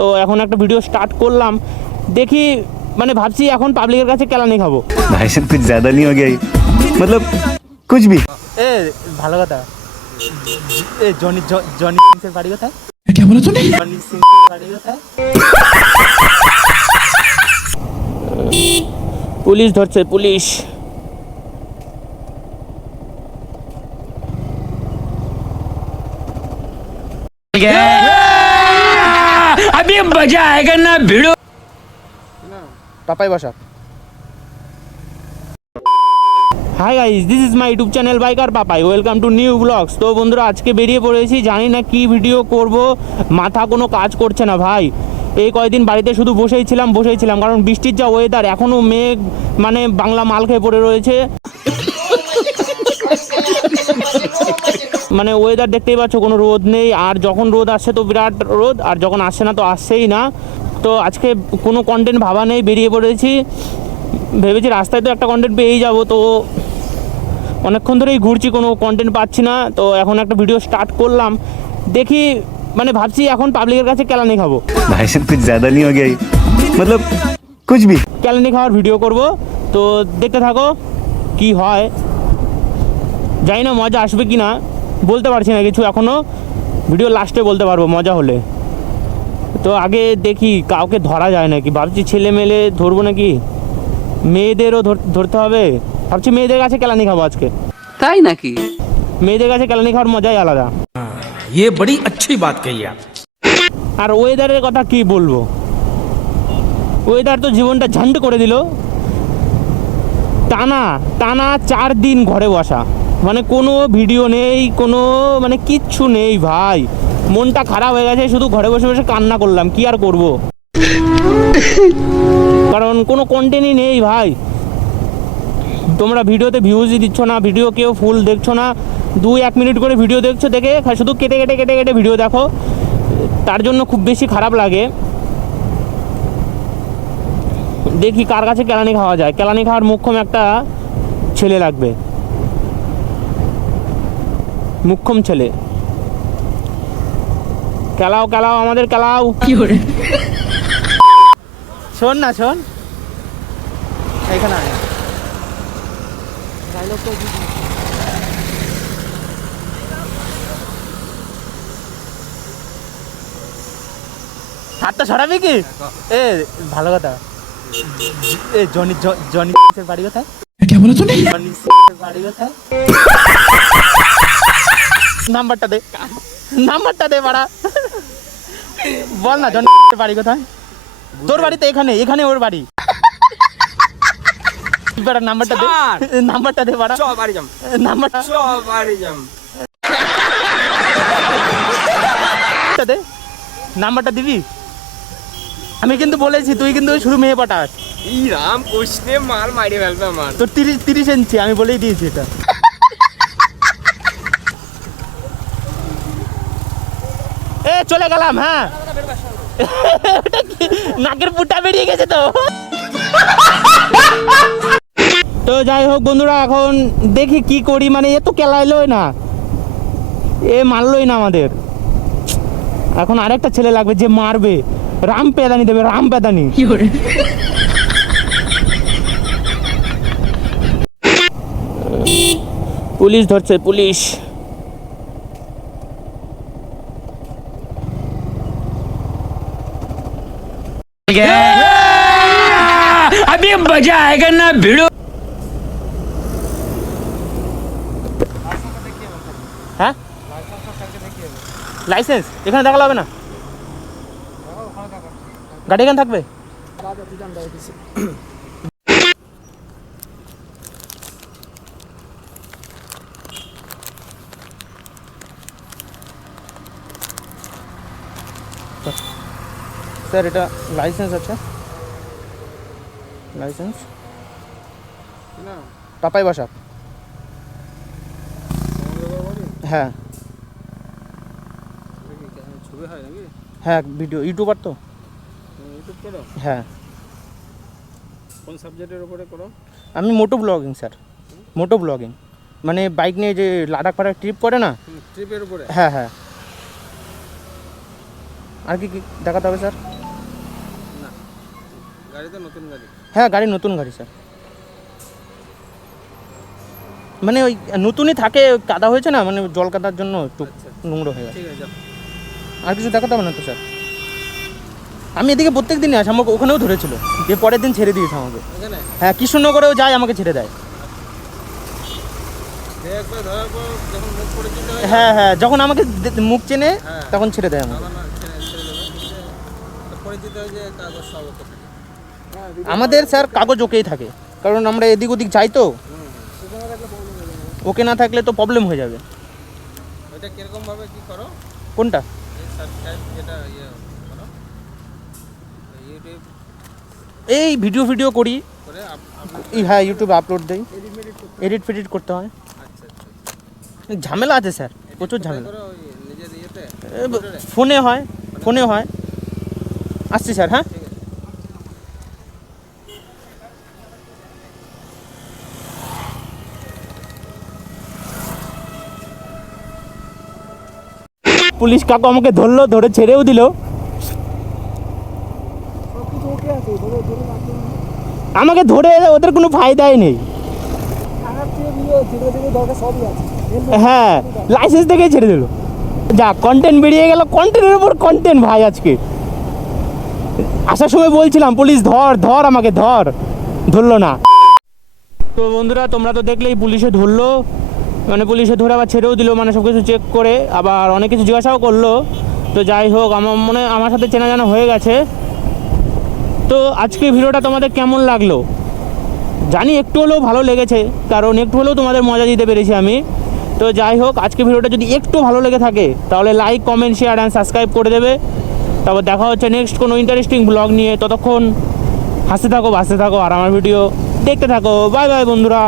তো এখন একটা ভিডিও স্টার্ট করলাম, দেখি মানে ভাবছি এখন পাবলিকের কাছে কেলানি খাবো। भाई साहब कुछ ज्यादा नहीं हो गया ये? मतलब कुछ भी। এ ভালো কথা, এ জনি জনি সিংয়ের বাড়ি কোথায়? क्या बोला तूने? জনি সিংয়ের বাড়ি কোথায়? পুলিশ ধরছে, পুলিশ। अभी मजा आएगा ना भिड़ो। পাপাই বসা। Hi guys, this is my YouTube channel biker Papai, welcome to new blogs. তো বন্ধুরা আজকে বেরিয়ে পড়েছি, জানি না কি ভিডিও করব, মাথা কোনো কাজ করছে না ভাই। এই কয়েকদিন বাড়িতে শুধু বসেই ছিলাম কারণ বৃষ্টির যা ওয়েদার, এখনও মেঘ মানে বাংলা মাল খেয়ে পড়ে রয়েছে। মানে ওয়েদার দেখতেই পাচ্ছ, কোনো রোদ নেই, আর যখন রোদ আসছে তো বিরাট রোদ, আর যখন আসছে না তো আসছেই না। তো আজকে কোনো কন্টেন্ট ভাবা নেই, বেরিয়ে পড়েছি। ভেবেছি রাস্তায় তো একটা কন্টেন্ট পেয়েই যাব, তো অনেকক্ষণ ধরেই ঘুরছি, কোনো কন্টেন্ট পাচ্ছি না। তো এখন একটা ভিডিও স্টার্ট করলাম, দেখি মানে ভাবছি এখন পাবলিকের কাছে কেলানি খাবো। भाई साहब कुछ ज्यादा नहीं हो गया ये? मतलब कुछ भी। কেলানি খাওয়ার ভিডিও করব, তো দেখতে থাকো কি হয়। জানি না মজা আসবে কি না, বলতে পারছি না কিছু এখনও, ভিডিও লাস্টে বলতে পারবো মজা হলে। তো আগে দেখি কাউকে ধরা যায় নাকি, ভাবছি ছেলে মেলে ধরবো নাকি, মেয়েদেরও ধরতে হবে। ভাবছি মেয়েদের কাছে কেলানি খাবো আজকে। তাই নাকি? মেয়েদের কাছে কেলানি খাওয়ার মজাই আলাদা। ये बड़ी अच्छी बात कही आप। আর ওয়েদারের কথা কি বলবো, ওয়েদার তো জীবনটা ঝান্ড করে দিল। টানা টানা 4 দিন ঘরে বসা, মানে কোনো ভিডিও নেই, কোনো মানে কিচ্ছু নেই ভাই। মনটা খারাপ হয়ে গেছে, শুধু ঘরে বসে বসে কান্না করলাম, কি আর করব, কারণ কোনো কন্টেন্টই নেই ভাই। তোমরা ভিডিওতে ভিউজই দিচ্ছ না, ভিডিও কেউ ফুল দেখছো না, 2-1 মিনিট করে ভিডিও দেখছো, দেখে শুধু কেটে কেটে কেটে কেটে ভিডিও দেখো, তার জন্য খুব বেশি খারাপ লাগে। দেখি কার কাছে কেলানি খাওয়া যায়। কেলানি খাওয়ার মুখ্যম একটা ছেলে লাগবে, মুখ্যম ছেলে। কেলাও কেলাও, আমাদের কেলাও। শোন না শোন, এখানে আয়। হাতটা সরাবি কি? এ ভালো কথা, এ জনি জনি সিংয়ের বাড়ি কোথায়? क्या बोला तूने? জনি সিংয়ের বাড়ি কোথায়? নাম্বারটা দে, নাম্বারটা দে বাড়া, বল না জনি সিংয়ের বাড়ি কোথায়? তোর বাড়ি তো এখানে, এখানে ওর বাড়ি। বাড়া নাম্বারটা দে, নাম্বারটা দে বাড়া, চল বাড়ি যাম, নাম্বারটা চল বাড়ি যাম। দে, নাম্বারটা দিবি? আমি কিন্তু বলেছি, তুই কিন্তু শুধু মেয়ে পটাস। এই রাম কৃষ্ণে মাল মাইরে ফেলবে আমার। তোর 30 ইঞ্চি, আমি বলেই দিয়েছি এটা। এ চলে গেলাম, হ্যাঁ। নাকের পুটা বেরিয়ে গেছে তো। তো যাই হোক বন্ধুরা, এখন দেখি কি করি, মানে এ তো কেলাইলোই না, এ মারলোই না আমাদের। এখন আরেকটা ছেলে লাগবে যে মারবে, রাম পেদানি দেবে, রাম পেদানি। পুলিশ ধরছে, পুলিশ। अभी मजा आएगा ना भिड़ो। হ্যাঁ, লাইসেন্স এখানে দেখালে হবে না? গাড়ি এখানে থাকবে? স্যার এটা লাইসেন্স আছে, লাইসেন্স পাপাই বসা। হ্যাঁ ছবি হয় নাকি? হ্যাঁ, ভিডিও, ইউটিউবার তো। ইউটিউব করো? হ্যাঁ। কোন সাবজেক্টের উপরে করো? আমি মোটো ব্লগিং স্যার, মোটো ব্লগিং, মানে বাইক নিয়ে যে লাদাখ ফাদাখ ট্রিপ করে না। ট্রিপের উপরে? হ্যাঁ হ্যাঁ। আর কি কি দেখাতে হবে স্যার? গাড়ি তো নতুন গাড়ি। হ্যাঁ গাড়ি নতুন গাড়ি স্যার, মানে ওই নতুনই থাকে, ওই কাদা হয়েছে না, মানে জল কাদার জন্য একটু আচ্ছা, নোংরা হয়ে গেছে। ঠিক আছে যাও। আর কিছু দেখাতে হবে না তো স্যার? আমি এদিকে প্রত্যেক দিনই আসি, আমাকে ওখানেও ধরেছিল, যে পরের দিন ছেড়ে দিয়েছে আমাকে। এখানে হ্যাঁ কৃষ্ণনগরেও যায়, আমাকে ছেড়ে দেয়। একবার ধরার পর যখন মুখ পরিচিত হয়, হ্যাঁ হ্যাঁ, যখন আমাকে মুখ চেনে হ্যাঁ। তখন ছেড়ে দেয় আমাকে। তখন আর ছেড়ে দেবে। তো পরিচিত হয়ে যে কাগজ সব ওকে থাকে। আমাদের স্যার কাগজ ওকেই থাকে, কারণ আমরা এদিক ওদিক যাই তো, ওকে না থাকলে তো প্রবলেম হয়ে যাবে। ওইটা কিরকম ভাবে কি করো? কোনটা? এই সাবস্ক্রাইব যেটা ইয়ে করো ইউটিউব এই ভিডিও করি, করে হ্যাঁ ইউটিউবে আপলোড দেই, এডিট ফেডিট করতে হয়, আচ্ছা আচ্ছা। ঝামেলা আছে স্যার, প্রচুর কোথায় ঝামেলা। করো? ওই নিজের ইয়েতে এ, ফোনে হয়। আসছি স্যার, হ্যাঁ। ঠিক আছে। পুলিশ কাকু আমাকে ধরলো, ধরে ছেড়েও দিল। আমাকে ধরে ওদের কোনো ফায়দাই নেই। হ্যাঁ লাইসেন্স থেকেই ছেড়ে দিল। যা কন্টেন্ট বেরিয়ে গেল, কন্টেন্টের উপর কন্টেন্ট ভাই। আজকে আসার সময় বলছিলাম পুলিশ ধর আমাকে ধরলো না। তো বন্ধুরা তোমরা তো দেখলেই, পুলিশে ধরলো, মানে পুলিশে ধরে আবার ছেড়েও দিল, মানে সব কিছু চেক করে আবার অনেক কিছু জিজ্ঞাসাও করলো। তো যাই হোক, আমার মনে হয় আমার সাথে চেনা জানা হয়ে গেছে। তো আজকে ভিডিওটা তোমাদের কেমন লাগলো জানি, একটু হলেও ভালো লেগেছে, কারণ একটু হলেও তোমাদের মজা দিতে পেরেছি আমি। তো যাই হোক, আজকে ভিডিওটা যদি একটু ভালো লেগে থাকে তাহলে like, comment, share and subscribe করে দেবে। তারপর দেখা হচ্ছে নেক্সট কোনো ইন্টারেস্টিং ব্লগ নিয়ে। ততক্ষণ হাসতে থাকো, বাঁচতে থাকো, আর আমার ভিডিও দেখতে থাকো। বাই বাই বন্ধুরা।